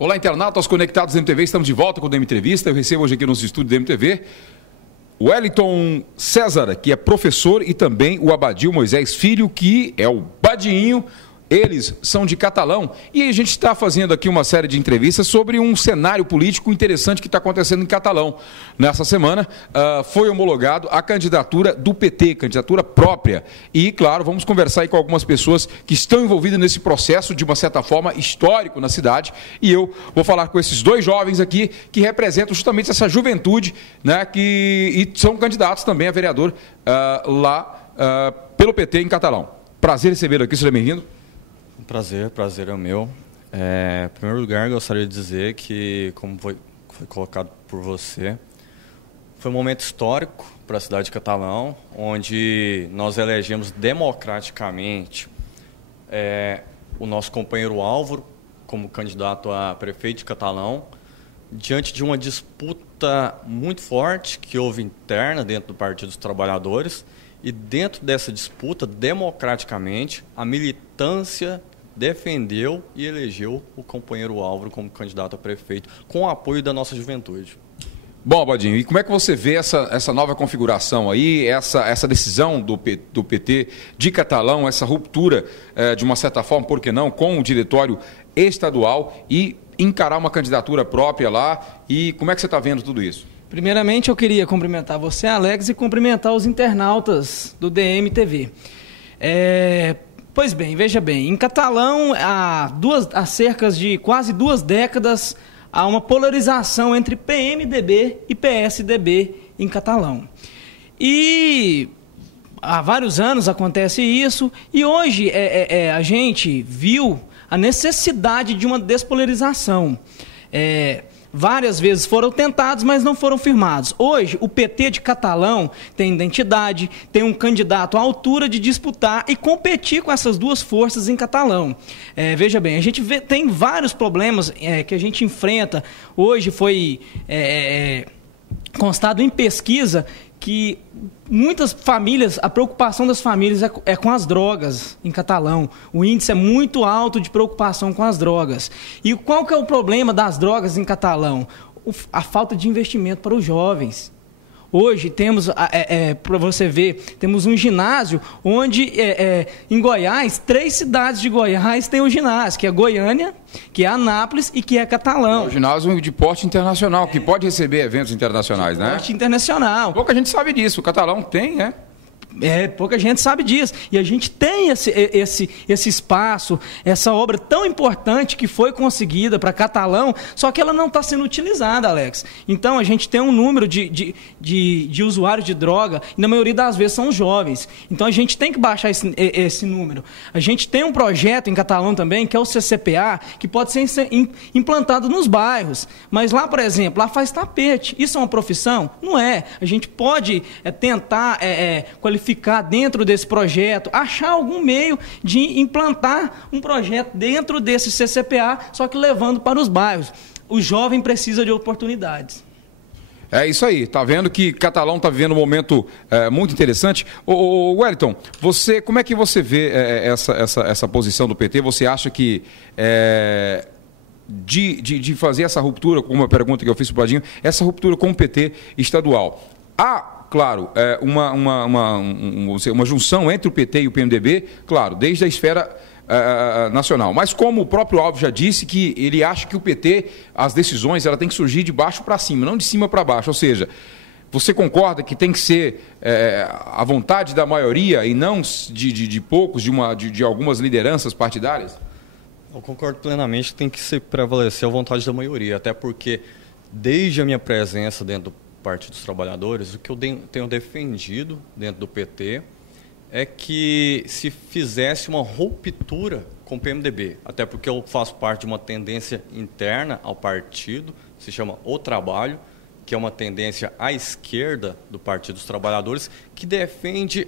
Olá, internautas conectados da MTV, estamos de volta com o DM Entrevista. Eu recebo hoje aqui nos estúdios da MTV o Wellington César, que é professor, e também o Abadil Moisés Filho, que é o Badinho. Eles são de Catalão e a gente está fazendo aqui uma série de entrevistas sobre um cenário político interessante que está acontecendo em Catalão. Nessa semana foi homologado a candidatura do PT, candidatura própria. E, claro, vamos conversar aí com algumas pessoas que estão envolvidas nesse processo, de uma certa forma, histórico na cidade. E eu vou falar com esses dois jovens aqui que representam justamente essa juventude, né, e são candidatos também a vereador pelo PT em Catalão. Prazer recebê-lo aqui, seja bem-vindo. Prazer é o meu. Em primeiro lugar, gostaria de dizer que, como foi colocado por você, foi um momento histórico para a cidade de Catalão, onde nós elegemos democraticamente o nosso companheiro Álvaro como candidato a prefeito de Catalão, diante de uma disputa muito forte que houve interna dentro do Partido dos Trabalhadores, e dentro dessa disputa, democraticamente, a militância defendeu e elegeu o companheiro Álvaro como candidato a prefeito, com o apoio da nossa juventude. Bom, Badinho, e como é que você vê essa nova configuração aí, essa decisão do PT de Catalão, essa ruptura, de uma certa forma, por que não, com o diretório estadual e encarar uma candidatura própria lá? E como é que você está vendo tudo isso? Primeiramente, eu queria cumprimentar você, Alex, e cumprimentar os internautas do DM-TV. Pois bem, veja bem, em Catalão, há cerca de quase 2 décadas, há uma polarização entre PMDB e PSDB em Catalão. E há vários anos acontece isso, e hoje a gente viu a necessidade de uma despolarização. Várias vezes foram tentados, mas não foram firmados. Hoje, o PT de Catalão tem identidade, tem um candidato à altura de disputar e competir com essas duas forças em Catalão. Veja bem, a gente tem vários problemas que a gente enfrenta. Hoje foi constado em pesquisa que muitas famílias, a preocupação das famílias é com as drogas em Catalão. O índice é muito alto de preocupação com as drogas. E qual que é o problema das drogas em Catalão? A falta de investimento para os jovens. Hoje temos, para você ver, temos um ginásio onde, em Goiás, 3 cidades de Goiás têm um ginásio, que é Goiânia, que é Anápolis e que é Catalão. É um ginásio de porte internacional, que pode receber eventos internacionais, né? Porte internacional. Pouca gente sabe disso, o Catalão tem, né? Pouca gente sabe disso. E a gente tem esse espaço, essa obra tão importante que foi conseguida para Catalão, só que ela não está sendo utilizada, Alex. Então, a gente tem um número de usuários de droga, e na maioria das vezes são jovens. Então, a gente tem que baixar esse número. A gente tem um projeto em Catalão também, que é o CCPA, que pode ser implantado nos bairros. Mas lá, por exemplo, lá faz tapete. Isso é uma profissão? Não é. A gente pode tentar qualificar dentro desse projeto, achar algum meio de implantar um projeto dentro desse CCPA, só que levando para os bairros. O jovem precisa de oportunidades. É isso aí, tá vendo que Catalão está vivendo um momento muito interessante. Ô, Wellington, como é que você vê essa posição do PT? Você acha que de fazer essa ruptura, com uma pergunta que eu fiz para o Badinho, essa ruptura com o PT estadual? Claro, uma junção entre o PT e o PMDB, claro, desde a esfera nacional. Mas como o próprio Alves já disse, que ele acha que o PT, as decisões, ela tem que surgir de baixo para cima, não de cima para baixo. Ou seja, você concorda que tem que ser a vontade da maioria e não de poucos, de algumas lideranças partidárias? Eu concordo plenamente que tem que prevalecer a vontade da maioria, até porque desde a minha presença dentro do Partido dos Trabalhadores, o que eu tenho defendido dentro do PT é que se fizesse uma ruptura com o PMDB, até porque eu faço parte de uma tendência interna ao partido, se chama O Trabalho, que é uma tendência à esquerda do Partido dos Trabalhadores, que defende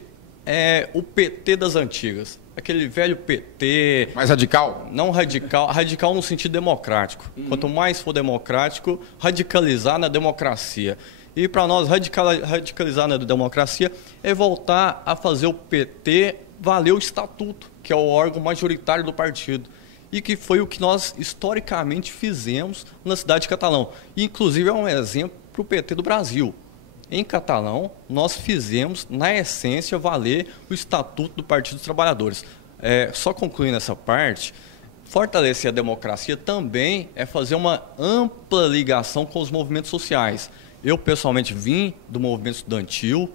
o PT das antigas. Aquele velho PT... Mais radical? Não radical, radical no sentido democrático. Quanto mais for democrático, radicalizar na democracia. E para nós, radicalizar na democracia é voltar a fazer o PT valer o estatuto, que é o órgão majoritário do partido. e que foi o que nós historicamente fizemos na cidade de Catalão. E, inclusive, é um exemplo para o PT do Brasil. Em Catalão, nós fizemos, na essência, valer o Estatuto do Partido dos Trabalhadores. Só concluindo essa parte, fortalecer a democracia também é fazer uma ampla ligação com os movimentos sociais. Eu, pessoalmente, vim do movimento estudantil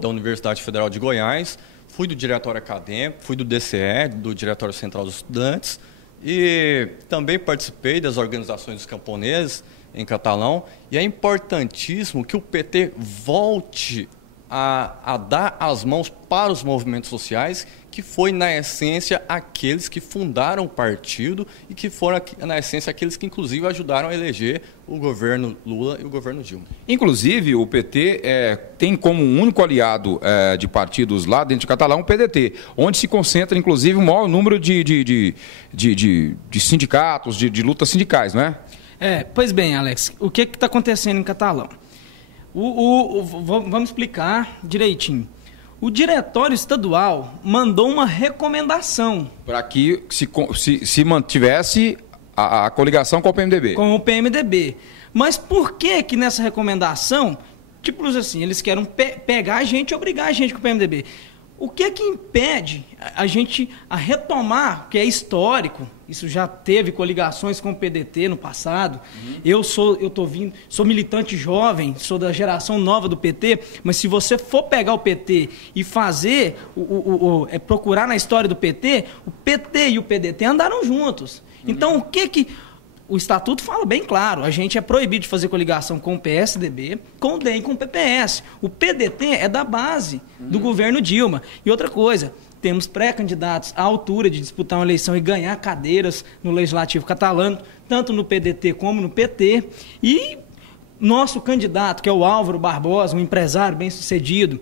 da Universidade Federal de Goiás, fui do diretório acadêmico, fui do DCE, do Diretório Central dos Estudantes, e também participei das organizações dos camponeses em Catalão, e é importantíssimo que o PT volte a dar as mãos para os movimentos sociais, que foi, na essência, aqueles que fundaram o partido e que foram, na essência, aqueles que, inclusive, ajudaram a eleger o governo Lula e o governo Dilma. Inclusive, o PT tem como único aliado de partidos lá dentro de Catalão o PDT, onde se concentra, inclusive, o maior número de sindicatos, de lutas sindicais, não é? Pois bem, Alex, o que está acontecendo em Catalão? Vamos explicar direitinho. O diretório estadual mandou uma recomendação para que se mantivesse a coligação com o PMDB. Com o PMDB. Mas por que nessa recomendação, tipo assim, eles querem pegar a gente e obrigar a gente com o PMDB? O que impede a gente a retomar, que é histórico, isso já teve coligações com o PDT no passado. Sou militante jovem, sou da geração nova do PT, mas se você for pegar o PT e fazer, procurar na história do PT, o PT e o PDT andaram juntos. Então, o Estatuto fala bem claro, a gente é proibido de fazer coligação com o PSDB, com o DEM e com o PPS. O PDT é da base do governo Dilma. E outra coisa, temos pré-candidatos à altura de disputar uma eleição e ganhar cadeiras no Legislativo catalão, tanto no PDT como no PT. E nosso candidato, que é o Álvaro Barbosa, um empresário bem-sucedido,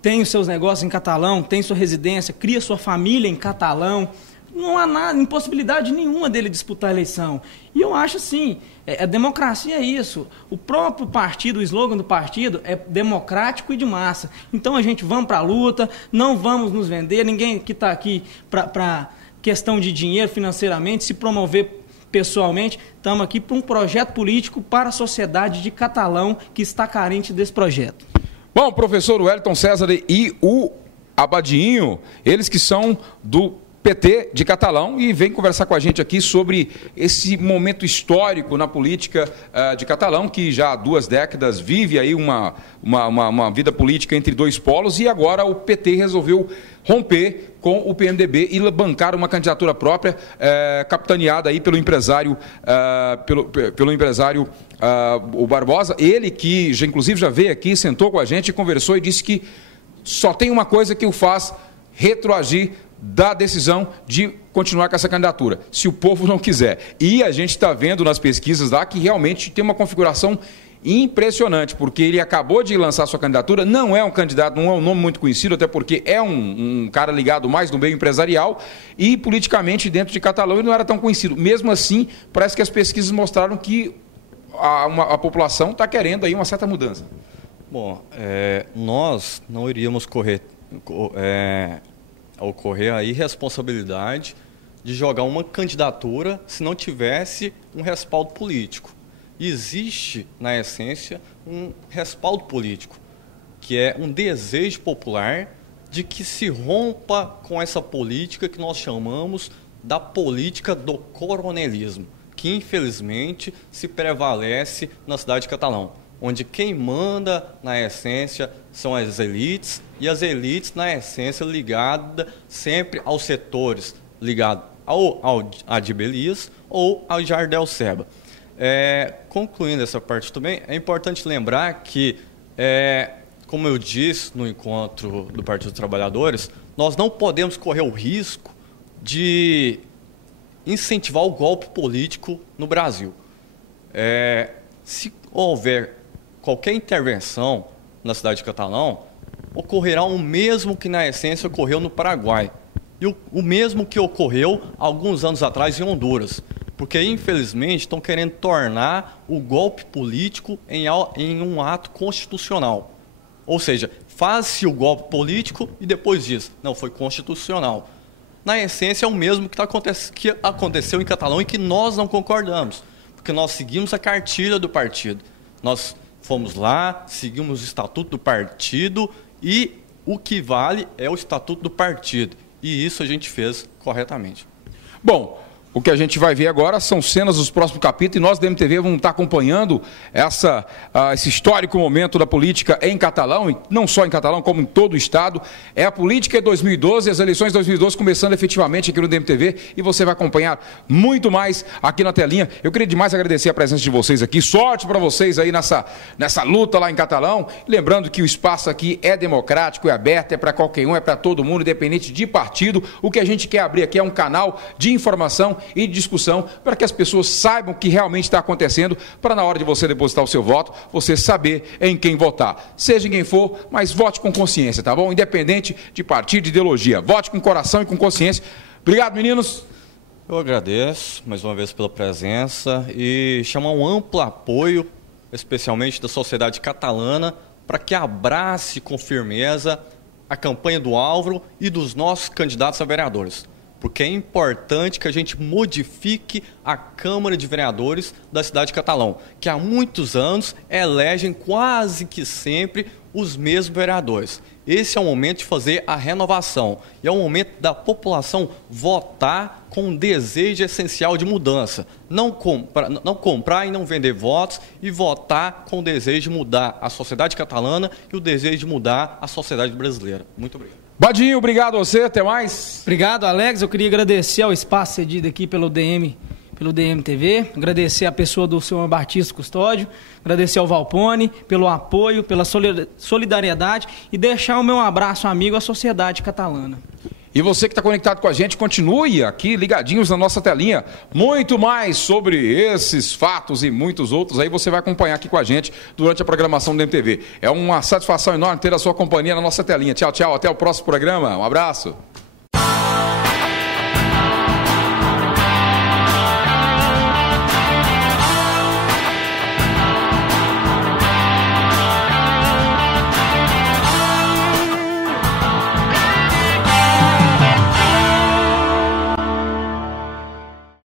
tem os seus negócios em Catalão, tem sua residência, cria sua família em Catalão. Não há nada, impossibilidade nenhuma dele disputar a eleição. E eu acho assim, a democracia é isso. O próprio partido, o slogan do partido é democrático e de massa. Então a gente vamos para a luta, não vamos nos vender, ninguém que está aqui para questão de dinheiro financeiramente, se promover pessoalmente, estamos aqui para um projeto político para a sociedade de Catalão que está carente desse projeto. Bom, professor Wellington César e o Abadinho, eles que são do PT de Catalão e vem conversar com a gente aqui sobre esse momento histórico na política de Catalão, que já há 2 décadas vive aí uma vida política entre 2 polos, e agora o PT resolveu romper com o PMDB e bancar uma candidatura própria, capitaneada aí pelo empresário, o Barbosa, ele que inclusive já veio aqui, sentou com a gente, conversou e disse que só tem uma coisa que o faz retroagir da decisão de continuar com essa candidatura, se o povo não quiser. E a gente está vendo nas pesquisas lá que realmente tem uma configuração impressionante, porque ele acabou de lançar sua candidatura, não é um candidato, não é um nome muito conhecido, até porque é um cara ligado mais no meio empresarial e politicamente dentro de Catalão ele não era tão conhecido. Mesmo assim, parece que as pesquisas mostraram que a população está querendo aí uma certa mudança. Bom, nós não iríamos ocorrer a irresponsabilidade de jogar uma candidatura se não tivesse um respaldo político. Existe, na essência, um respaldo político, que é um desejo popular de que se rompa com essa política que nós chamamos da política do coronelismo, que infelizmente se prevalece na cidade de Catalão, onde quem manda, na essência, são as elites, e as elites, na essência, ligadas sempre aos setores, ligados ao Adib Elias ou ao Jardel Seba. Concluindo essa parte também, é importante lembrar que, como eu disse no encontro do Partido dos Trabalhadores, nós não podemos correr o risco de incentivar o golpe político no Brasil. Se houver qualquer intervenção na cidade de Catalão, ocorrerá o mesmo que, na essência, ocorreu no Paraguai. E o mesmo que ocorreu alguns anos atrás em Honduras. Porque, infelizmente, estão querendo tornar o golpe político em um ato constitucional. Ou seja, faz-se o golpe político e depois diz, não, foi constitucional. na essência é o mesmo que aconteceu em Catalão e que nós não concordamos, porque nós seguimos a cartilha do partido. Nós fomos lá, seguimos o estatuto do partido e o que vale é o estatuto do partido. E isso a gente fez corretamente. Bom, o que a gente vai ver agora são cenas dos próximos capítulos e nós da MTV vamos estar acompanhando esse histórico momento da política em Catalão, e não só em Catalão, como em todo o estado. É a política de 2012, as eleições de 2012 começando efetivamente aqui no DMTV e você vai acompanhar muito mais aqui na telinha. Eu queria demais agradecer a presença de vocês aqui, sorte para vocês aí nessa luta lá em Catalão. Lembrando que o espaço aqui é democrático, é aberto, é para qualquer um, é para todo mundo, independente de partido. O que a gente quer abrir aqui é um canal de informação e de discussão para que as pessoas saibam o que realmente está acontecendo, para na hora de você depositar o seu voto, você saber em quem votar. Seja em quem for, mas vote com consciência, tá bom? Independente de partido, de ideologia. Vote com coração e com consciência. Obrigado, meninos. Eu agradeço mais uma vez pela presença e chamar um amplo apoio, especialmente da sociedade catalana, para que abrace com firmeza a campanha do Álvaro e dos nossos candidatos a vereadores. Porque é importante que a gente modifique a Câmara de Vereadores da cidade de Catalão, que há muitos anos elegem quase que sempre os mesmos vereadores. Esse é o momento de fazer a renovação e é o momento da população votar com um desejo essencial de mudança. Não comprar e não vender votos e votar com o desejo de mudar a sociedade catalana e o desejo de mudar a sociedade brasileira. Muito obrigado. Badinho, obrigado a você, até mais. Obrigado, Alex. Eu queria agradecer ao espaço cedido aqui pelo DMTV, agradecer a pessoa do senhor Batista Custódio, agradecer ao Valpone pelo apoio, pela solidariedade e deixar o meu abraço amigo à sociedade catalana. E você que está conectado com a gente, continue aqui ligadinhos na nossa telinha. Muito mais sobre esses fatos e muitos outros aí você vai acompanhar aqui com a gente durante a programação do MTV. É uma satisfação enorme ter a sua companhia na nossa telinha. Tchau, tchau. Até o próximo programa. Um abraço.